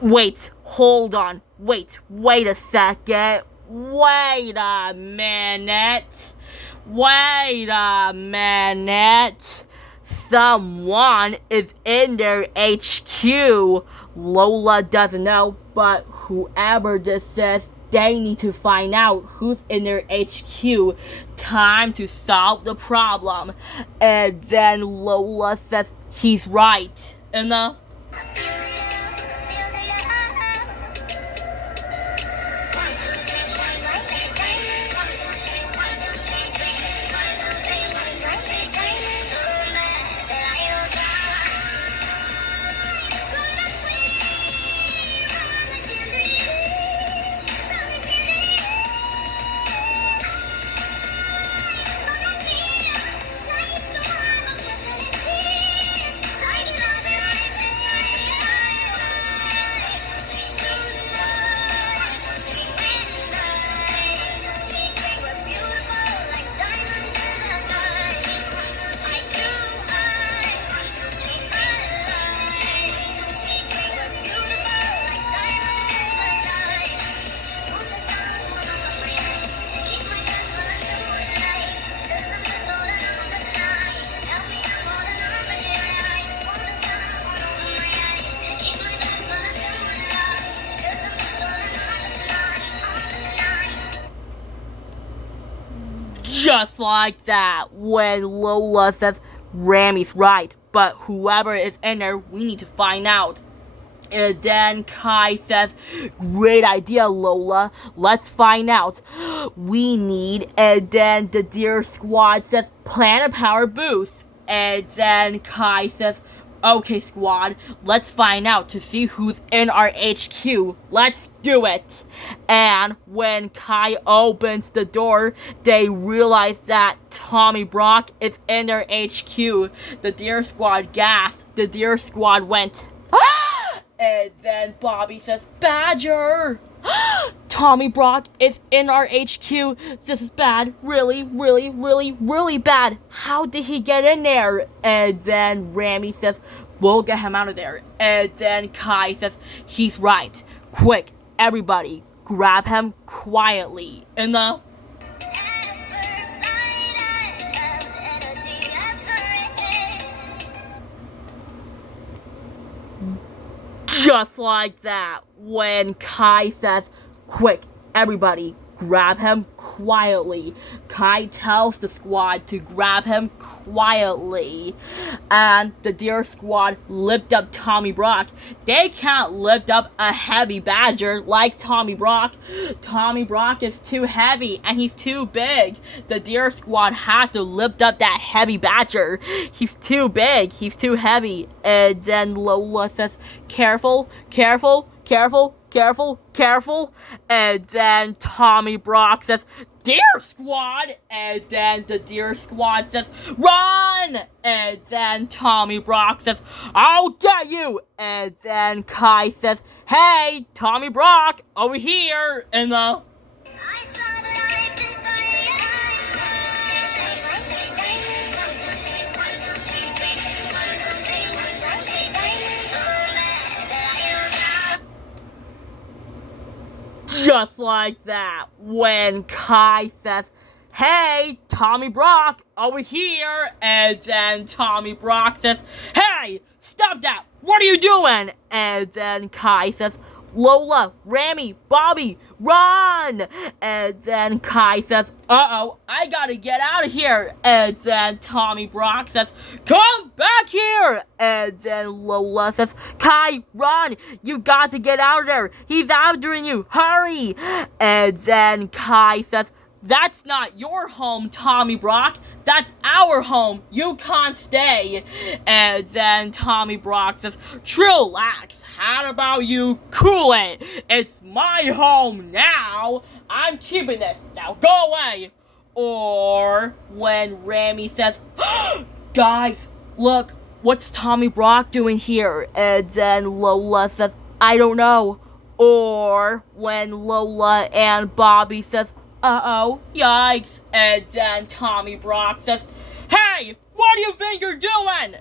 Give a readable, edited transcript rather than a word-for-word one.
Wait, hold on. Wait a second. Wait a minute. Wait a minute. Someone is in their HQ. Lola doesn't know, but whoever this says, they need to find out who's in their HQ. Time to solve the problem. And then Lola says he's right. Just like that, when Lola says Ramy's right, but whoever is in there, we need to find out. And then Kai says, great idea, Lola. Let's find out. We need. And then the Deer Squad says, plant a power booth. And then Kai says, okay, squad, let's find out to see who's in our HQ. Let's do it. And when Kai opens the door, they realize that Tommy Brock is in their HQ. The Deer Squad gasped. The Deer Squad went, ah! And then Bobby says, Badger! Tommy Brock is in our HQ. This is bad. Really, really, really, really bad. How did he get in there? And then Ramy says, we'll get him out of there. And then Kai says, he's right. Quick, everybody, grab him quietly. Just like that, when Kai says, quick, everybody, grab him quietly. Kai tells the squad to grab him quietly. And the Deer Squad lift up Tommy Brock. They can't lift up a heavy badger like Tommy Brock. Tommy Brock is too heavy and he's too big. The Deer Squad has to lift up that heavy badger. He's too big. He's too heavy. And then Lola says, careful, careful, careful, careful, careful. And then Tommy Brock says, Deer Squad. And then the Deer Squad says, run. And then Tommy Brock says, I'll get you. And then Kai says, hey, Tommy Brock, over here. Just like that, when Kai says, hey, Tommy Brock, over here. And then Tommy Brock says, hey, stop that. What are you doing? And then Kai says, Lola, Ramy, Bobby, run! And then Kai says, uh-oh, I gotta get out of here. And then Tommy Brock says, come back here! And then Lola says, Kai, run! You got to get out of there! He's after you! Hurry! And then Kai says, that's not your home, Tommy Brock. That's our home. You can't stay. And then Tommy Brock says, chillax. How about you cool it? It's my home now. I'm keeping this. Now go away. Or when Ramy says, guys, look, what's Tommy Brock doing here? And then Lola says, I don't know. Or when Lola and Bobby says, uh-oh, yikes. And then Tommy Brock says, hey, what do you think you're doing?